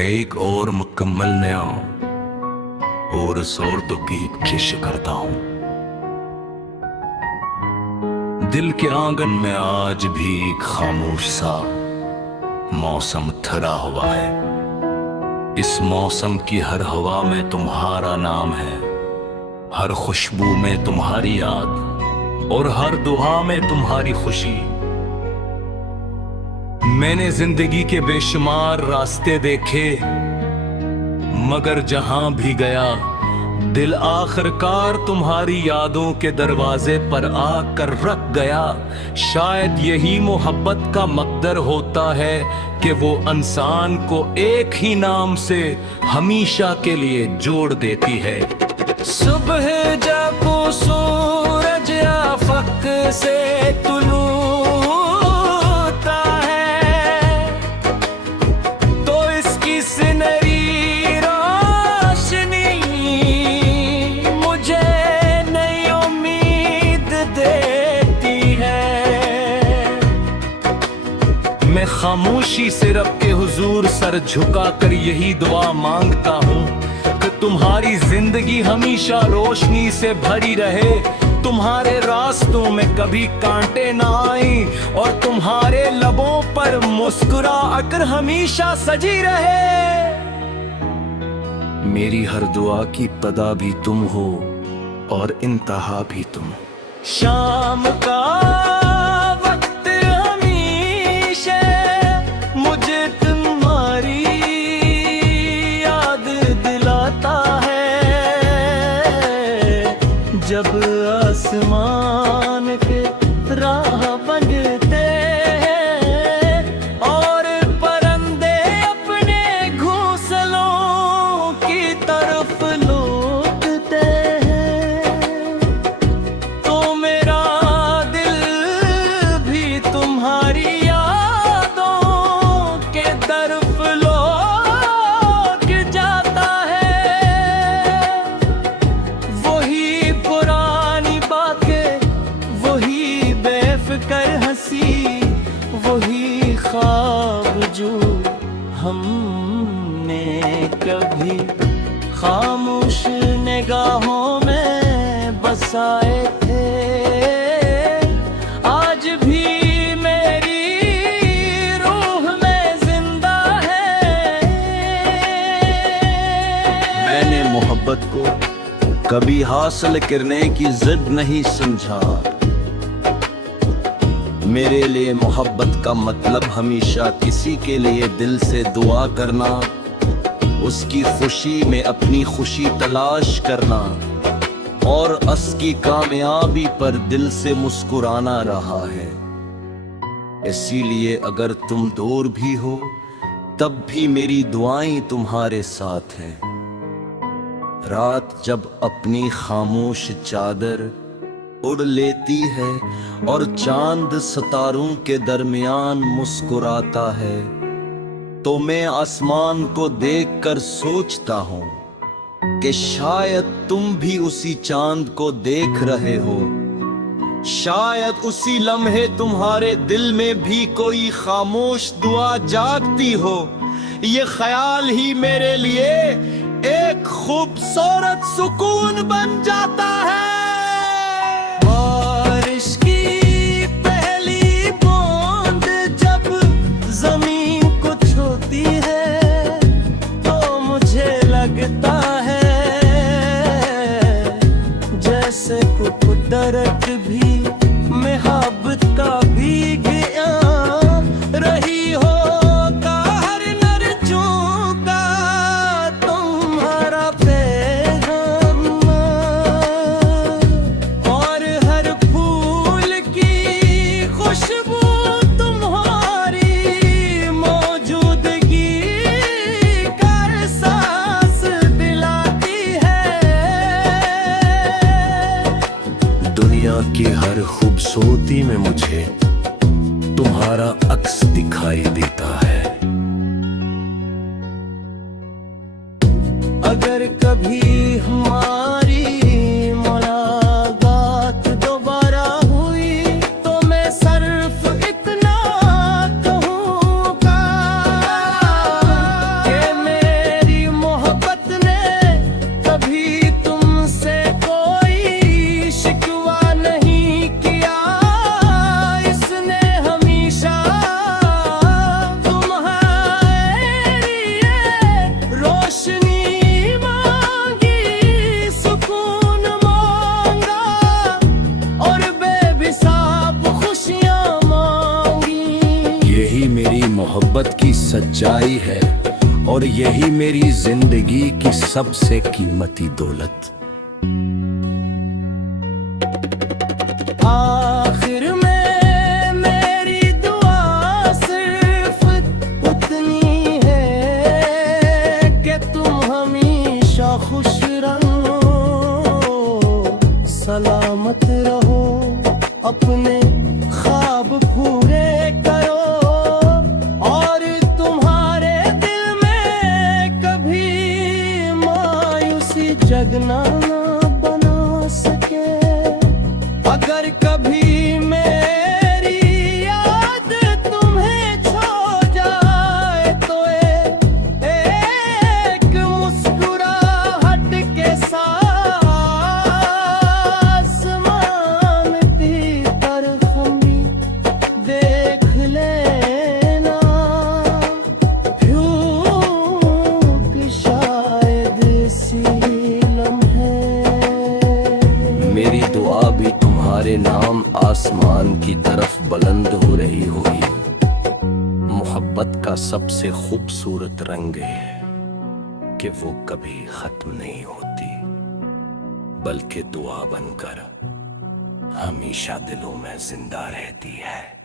मैं एक और मुकम्मल नया और औरतों की पेश करता हूं। दिल के आंगन में आज भी एक खामोश सा मौसम ठहरा हुआ है। इस मौसम की हर हवा में तुम्हारा नाम है, हर खुशबू में तुम्हारी याद और हर दुआ में तुम्हारी खुशी। मैंने जिंदगी के बेशुमार रास्ते देखे, मगर जहां भी गया दिल आखिरकार तुम्हारी यादों के दरवाजे पर आकर रख गया। शायद यही मोहब्बत का मकदर होता है कि वो इंसान को एक ही नाम से हमेशा के लिए जोड़ देती है। सुबह जब सूरज आफक से तुलू मैं खामोशी से रब के हुजूर सर झुकाकर यही दुआ मांगता हूँ कि तुम्हारी जिंदगी हमेशा रोशनी से भरी रहे, तुम्हारे रास्तों में कभी कांटे ना आए और तुम्हारे लबों पर मुस्कुराकर हमेशा सजी रहे। मेरी हर दुआ की पदा भी तुम हो और इंतहा भी तुम। शाम का जब आसमान के राह बनते हैं और परिंदे अपने घोंसलों की तरफ लौटते हैं, तो मेरा दिल भी तुम्हारी यादों के तरफ लौट जाता है। वही कर हंसी, वही ख्वाब जो हमने कभी खामोश निगाहों में बसाए थे, आज भी मेरी रूह में जिंदा है। मैंने मोहब्बत को कभी हासिल करने की जिद नहीं समझा। मेरे लिए मोहब्बत का मतलब हमेशा किसी के लिए दिल से दुआ करना, उसकी खुशी में अपनी खुशी तलाश करना और उसकी कामयाबी पर दिल से मुस्कुराना रहा है। इसीलिए अगर तुम दूर भी हो तब भी मेरी दुआएं तुम्हारे साथ हैं। रात जब अपनी खामोश चादर उड़ लेती है और चांद सितारों के दरमियान मुस्कुराता है, तो मैं आसमान को देखकर सोचता हूँ कि शायद तुम भी उसी चांद को देख रहे हो। शायद उसी लम्हे तुम्हारे दिल में भी कोई खामोश दुआ जागती हो। ये ख्याल ही मेरे लिए एक खूबसूरत सुकून बन जाता है। कुदरत भी मोहब्बत का भीग रही हो का हर नरजों का तुम्हारा पैगाम, और हर फूल की खुशबू तुम्हारी मौजूदगी का एहसास दिलाती है। दुनिया की हर खूबसूरती में मुझे तुम्हारा अक्स दिखाई देता है। अगर कभी हमारी मुलाकात दोबारा हुई तो मैं सिर्फ इतना कहूँगा कि मोहब्बत की सच्चाई है और यही मेरी जिंदगी की सबसे कीमती दौलत। आखिर में मेरी दुआ सिर्फ उतनी है कि तुम हमेशा खुश रहो, सलामत रहो, अपने ख्वाब पूरे करो और तुम्हारे दिल में कभी मायूसी जगना ना बना सके। अगर कभी मेरी याद तुम्हें छो जाए तो एक मुस्कुराहट के साथ आसमान की तरफ भी देख लेना, क्योंकि शायद इसी लम्हे मेरी दुआ भी तुम्हारे नाम आसमान की तरफ बुलंद हो रही होगी। मोहब्बत का सबसे खूबसूरत रंग है कि वो कभी खत्म नहीं होती, बल्कि दुआ बनकर हमेशा दिलों में जिंदा रहती है।